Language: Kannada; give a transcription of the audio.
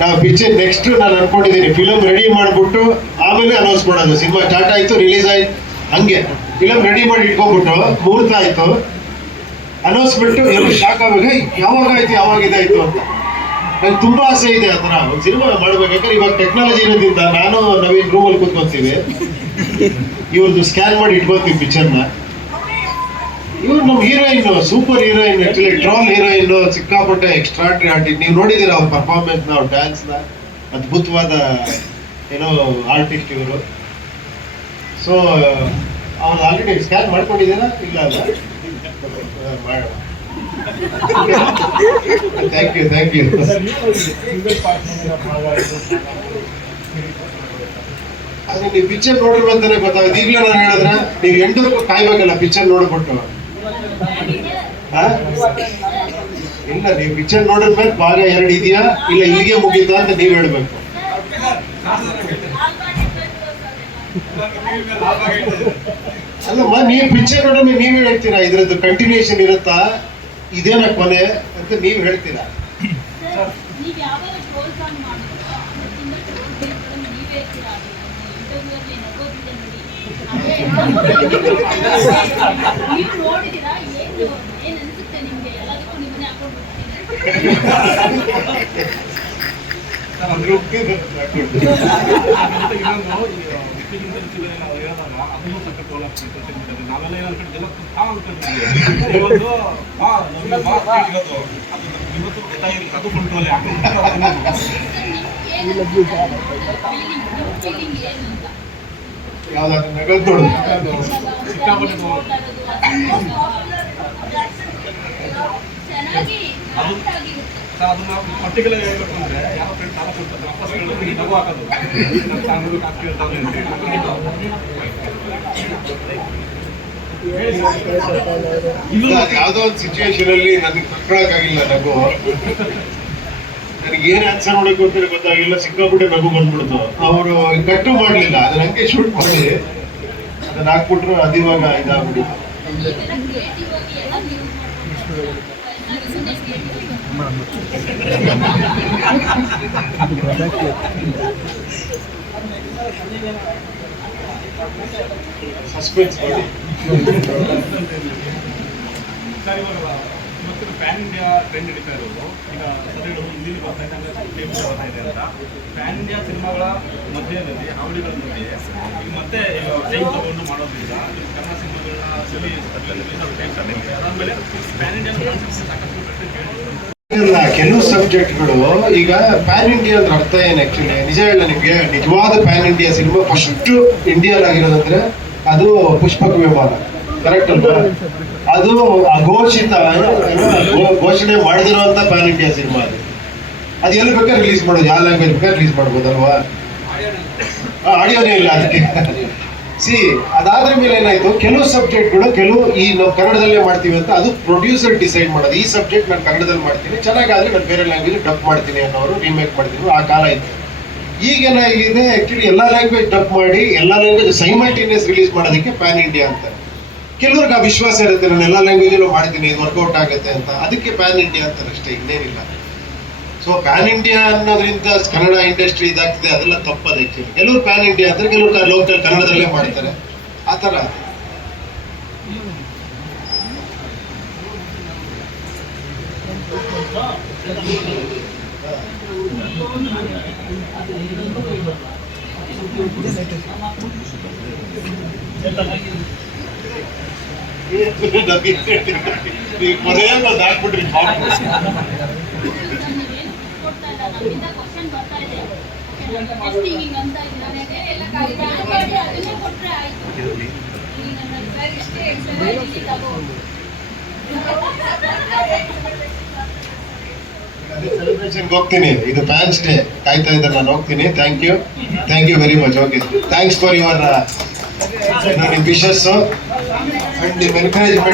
ನಾವು ಪಿಕ್ಚರ್ ನೆಕ್ಸ್ಟ್ ನಾನು ಅನ್ಕೊಂಡಿದ್ದೀನಿ ಫಿಲಮ್ ರೆಡಿ ಮಾಡ್ಬಿಟ್ಟು ಆಮೇಲೆ ಅನೌನ್ಸ್ ಮಾಡೋದು. ಸಿನಿಮಾ ಸ್ಟಾರ್ಟ್ ಆಯ್ತು ರಿಲೀಸ್ ಆಯ್ತು ಹಂಗೆ. ಫಿಲಮ್ ರೆಡಿ ಮಾಡಿ ಇಟ್ಕೊಂಡ್ಬಿಟ್ಟು ಮುಹೂರ್ತ ಆಯ್ತು. ಅನೌನ್ಸ್ಮೆಂಟ್ ಎಲ್ಲ ಶಾಕ್ "ಏಯ್, ಯಾವಾಗ ಆಯ್ತು ಯಾವಾಗ ಇದಾಯ್ತು ಅಂತ. ನಂಗೆ ತುಂಬಾ ಆಸೆ ಇದೆ ಆ ಥರ. ಒಂದು ಸಿನಿಮಾ ಇವಾಗ ಟೆಕ್ನಾಲಜಿ ಇರೋದ್ರಿಂದ ನಾನು ನವೀನ್ ರೂಮಲ್ಲಿ ಕೂತ್ಕೊತೀವಿ. ಇವ್ರದ್ದು ಸ್ಕ್ಯಾನ್ ಮಾಡಿ ಇಟ್ಕೊತೀವಿ ಪಿಕ್ಚರ್ನ ಇವ್ರು ನಮ್ಮ heroine super heroine actually troll heroine ಸಿಕ್ಕಾಪಟ್ಟೆ ಎಕ್ಸ್ಟ್ರಾಟ್ರಿ ಆರ್ಟಿಸ್ಟ್ ನೀವು ನೋಡಿದಿರ ಅವ್ರ ಪರ್ಫಾರ್ಮೆನ್ಸ್ ಅವ್ರ ಡ್ಯಾನ್ಸ್ನ? ಅದ್ಭುತವಾದ ಏನೋ ಆರ್ಟಿಸ್ಟ್ ಇವರು. ಸೊ ಅವ್ರು ಆಲ್ರೆಡಿ ಸ್ಕ್ಯಾನ್ ಮಾಡ್ಕೊಂಡಿದ್ದೀರಾ? ಇಲ್ಲ ಅಲ್ಲ? ಮಾಡೋಣ ಥ್ಯಾಂಕ್ ಯು ಥ್ಯಾಂಕ್ ಯು ಅದೇ ನೀವು ಪಿಕ್ಚರ್ ನೋಡಿದ್ರು ಅಂತಾನೆ ಗೊತ್ತಾಗುತ್ತೆ. ಈಗಲೇ ನಾನು ಹೇಳಿದ್ರೆ, ನೀವು ಎಂಟು ಕಾಯ್ಬೇಕಲ್ಲ ಪಿಕ್ಚರ್ ನೋಡ್ಬಿಟ್ಟು? ಇಲ್ಲ, ನೀವು ಪಿಕ್ಚರ್ ನೋಡಿದ್ಮೇಲೆ ಭಾಗ ಎರಡು ಇದೆಯಾ? ಇಲ್ಲ, ಇಲ್ಲಿಗೆ ಮುಗೀತಾ ಅಂತ ನೀವು ಹೇಳ್ಬೇಕು. ಅಲ್ಲಮ್ಮ, ನೀವು ಪಿಕ್ಚರ್ ನೋಡಿದ್ರೆ ನೀವೇ ಹೇಳ್ತೀರಾ? ಇದ್ರದ್ದು ಕಂಟಿನ್ಯೂಷನ್ ಇರುತ್ತಾ? ಇದೇನ ಕೊನೆ ಅಂತ ನೀವು ಹೇಳ್ತೀರಾ? ನೀವ್ ನೋಡಿದೀರಾ ಏನು ಅನ್ಸುತ್ತೆ ನಿಮ್ಗೆ? ಎಲ್ಲದಕ್ಕೂ ನಿಮ್ಮನ್ನೇ ಹಾಕೊಂಡು ನಾವೆಲ್ಲ ಏನಂತ ಎಲ್ಲ ಅಂತ ಅನ್ಕೊಂಡಿದ್ದೀವಿ. ಇವತ್ತು ಇರೋದು ಅದು ಕಂಟ್ರೋಲ್ ಫೀಲಿಂಗ್ ಫೀಲಿಂಗ್ ಏನು ಅಂತ ಯಾವ್ದಾದ್ರು ನಗದು ನೋಡು ಸಿಕ್ಕಾಪಟ್ಟೆ ಪರ್ಟಿಕ್ಯುಲರ್ ಒಂದು ಸಿಚುವೇಶನ್ ಅಲ್ಲಿ ನನಗೆ ಕಟ್ಕೊಳಕ್ಕಾಗಿಲ್ಲ ನಗು. ನನಗೆ ಏನ್ ಆನ್ಸರ್ ಮಾಡಬೇಕು ಅಂತ ಗೊತ್ತಾಗಿಲ್ಲ, ಸಿಕ್ಕಾಪಟ್ಟೆ ನಗು ಬಂದ್ಬಿಡ್ತು. ಅವರು ಕಟ್ಟು ಮಾಡ್ಲಿಲ್ಲ ಅದನ್ನ ಶೂಟ್ ಮಾಡಿ. ಅದನ್ನ ಹಾಕ್ಬಿಟ್ರು ಅದಿವಾಗ ಇದಾಗ್ಬಿಟ್ಟಿತ್ತು ಸಸ್ಪೆನ್ಸ್ ಮಾಡಿ ಇವತ್ತಿನ ಪ್ಯಾನ್ ಇಂಡಿಯಾ ಟ್ರೆಂಡ್ ನಡೀತಾ ಇರೋದು. ಈಗ ಸರಿಗಳು ಹಿಂದಿ ಬರ್ತಾ ಇದೆ ಅಂದ್ರೆ ಬರ್ತಾ ಇದೆ ಅಂತ. ಪ್ಯಾನ್ ಇಂಡಿಯಾ ಸಿನಿಮಾಗಳ ಮಧ್ಯದಲ್ಲಿ, ಹಾವಳಿಗಳ ಮಧ್ಯೆ, ಈಗ ಮತ್ತೆ ಟೈಮ್ ತಗೊಂಡು ಮಾಡೋದ್ರಿಂದ ಕನ್ನಡ ಸಿನಿಮಾಗಳನ್ನ ಸರಿ ಅದಾದ್ಮೇಲೆ ಪ್ಯಾನ್ ಇಂಡಿಯಾ ಸಾಕಷ್ಟು ಪ್ರಶ್ನೆ ಇಲ್ಲ, ಕೆಲವು ಸಬ್ಜೆಕ್ಟ್ಗಳು, ಈಗ ಪ್ಯಾನ್ ಇಂಡಿಯಾ ಅಂದ್ರೆ ಅರ್ಥ ಏನು ಆಕ್ಚುಲಿ ನಿಜ ಹೇಳ ನಿಮಗೆ, ನಿಜವಾದ ಪ್ಯಾನ್ ಇಂಡಿಯಾ ಸಿನಿಮಾ ಫಸ್ಟ್ ಇಂಡಿಯಾಲ್ ಆಗಿರೋದಂದ್ರೆ ಅದು ಪುಷ್ಪಕ ವಿಮಾನ ಕರೆಕ್ಟ್ ಅಲ್ವಾ? ಅದು ಅಘೋಷಿತ ಘೋಷಣೆ ಮಾಡಿದಿರುವಂತ ಪ್ಯಾನ್ ಇಂಡಿಯಾ ಸಿನಿಮಾ ಅದು. ಅದು ಎಲ್ಲಿ ಬೇಕಾದ್ರೆ ರಿಲೀಸ್ ಮಾಡೋದು, ಯಾವ ಲ್ಯಾಂಗ್ವೇಜ್ ಬೇಕಾದ್ರೆ ರಿಲೀಸ್ ಮಾಡ್ಬೋದಲ್ವಾ? ಆಡಿಯೋನೇ ಇಲ್ಲ ಅದಕ್ಕೆ. ಸಿ ಅದಾದ್ರ ಮೇಲೆ ಏನಾಯ್ತು? ಕೆಲವು ಸಬ್ಜೆಕ್ಟ್ಗಳು ಕೆಲವು ಈ ನಾವು ಕನ್ನಡದಲ್ಲೇ ಮಾಡ್ತೀವಿ ಅಂತ ಅದು ಪ್ರೊಡ್ಯೂಸರ್ ಡಿಸೈಡ್ ಮಾಡೋದು. ಈ ಸಬ್ಜೆಕ್ಟ್ ನಾನು ಕನ್ನಡದಲ್ಲಿ ಮಾಡ್ತೀನಿ, ಚೆನ್ನಾಗಾದ್ರೆ ನಾನು ಬೇರೆ ಲ್ಯಾಂಗ್ವೇಜ್ ಡಬ್ ಮಾಡ್ತೀನಿ ಅನ್ನೋರು ರೀಮೇಕ್ ಮಾಡ್ತೀನಿ ಆ ಕಾಲ ಇತ್ತು. ಈಗ ಏನಾಗಿದೆ? ಆಕ್ಚುಲಿ ಎಲ್ಲ ಲ್ಯಾಂಗ್ವೇಜ್ ಡಬ್ ಮಾಡಿ, ಎಲ್ಲ ಲ್ಯಾಂಗ್ವೇಜ್ ಸೈಮಲ್ಟೇನಿಯಸ್ ರಿಲೀಸ್ ಮಾಡೋದಕ್ಕೆ ಪ್ಯಾನ್ ಇಂಡಿಯಾ ಅಂತ. ಕೆಲವ್ರಿಗೆ ಆ ವಿಶ್ವಾಸ ಇರುತ್ತೆ, ನಾನು ಎಲ್ಲ ಲ್ಯಾಂಗ್ವೇಜಲ್ಲೂ ಮಾಡಿದ್ದೀನಿ, ಇದು ವರ್ಕೌಟ್ ಆಗುತ್ತೆ ಅಂತ. ಅದಕ್ಕೆ ಪ್ಯಾನ್ ಇಂಡಿಯಾ ಅಂತಾರೆ ಅಷ್ಟೇ, ಇನ್ನೇನಿಲ್ಲ. ಸೊ ಪ್ಯಾನ್ ಇಂಡಿಯಾ ಅನ್ನೋದ್ರಿಂದ ಕನ್ನಡ ಇಂಡಸ್ಟ್ರಿ ಇದಾಗ್ತಿದೆ, ಅದೆಲ್ಲ ತಪ್ಪದೆ ಕೆಲವರು ಪ್ಯಾನ್ ಇಂಡಿಯಾ ಅಂದ್ರೆ ಕೆಲವರು ಲೋಕಲ್ ಕನ್ನಡದಲ್ಲೇ ಮಾಡ್ತಾರೆ. ಆ ಥರ ಎಲ್ಲ ಪ್ಲಾನ್ ಮಾಡಿ ಅದನ್ನೇ ಕೊಟ್ರೆ ಆಯ್ತು ಈಗ ನನ್ನ ಸರ್ ಇಷ್ಟೇ ಎಕ್ಸರ್ಸೈಸ್ ತಗೋ ಸೆಲೆಬ್ರೇಷನ್ಗೆ ಹೋಗ್ತೀನಿ ಇದು ಫ್ಯಾನ್ಸ್ ಡೇ ಕಾಯ್ತಾ ಇದ್ದಾರೆ ನಾನು ಹೋಗ್ತೀನಿ thank you thank you very much okay thanks for your ನಿಮ್ಮ ವಿಶಸ್ and the management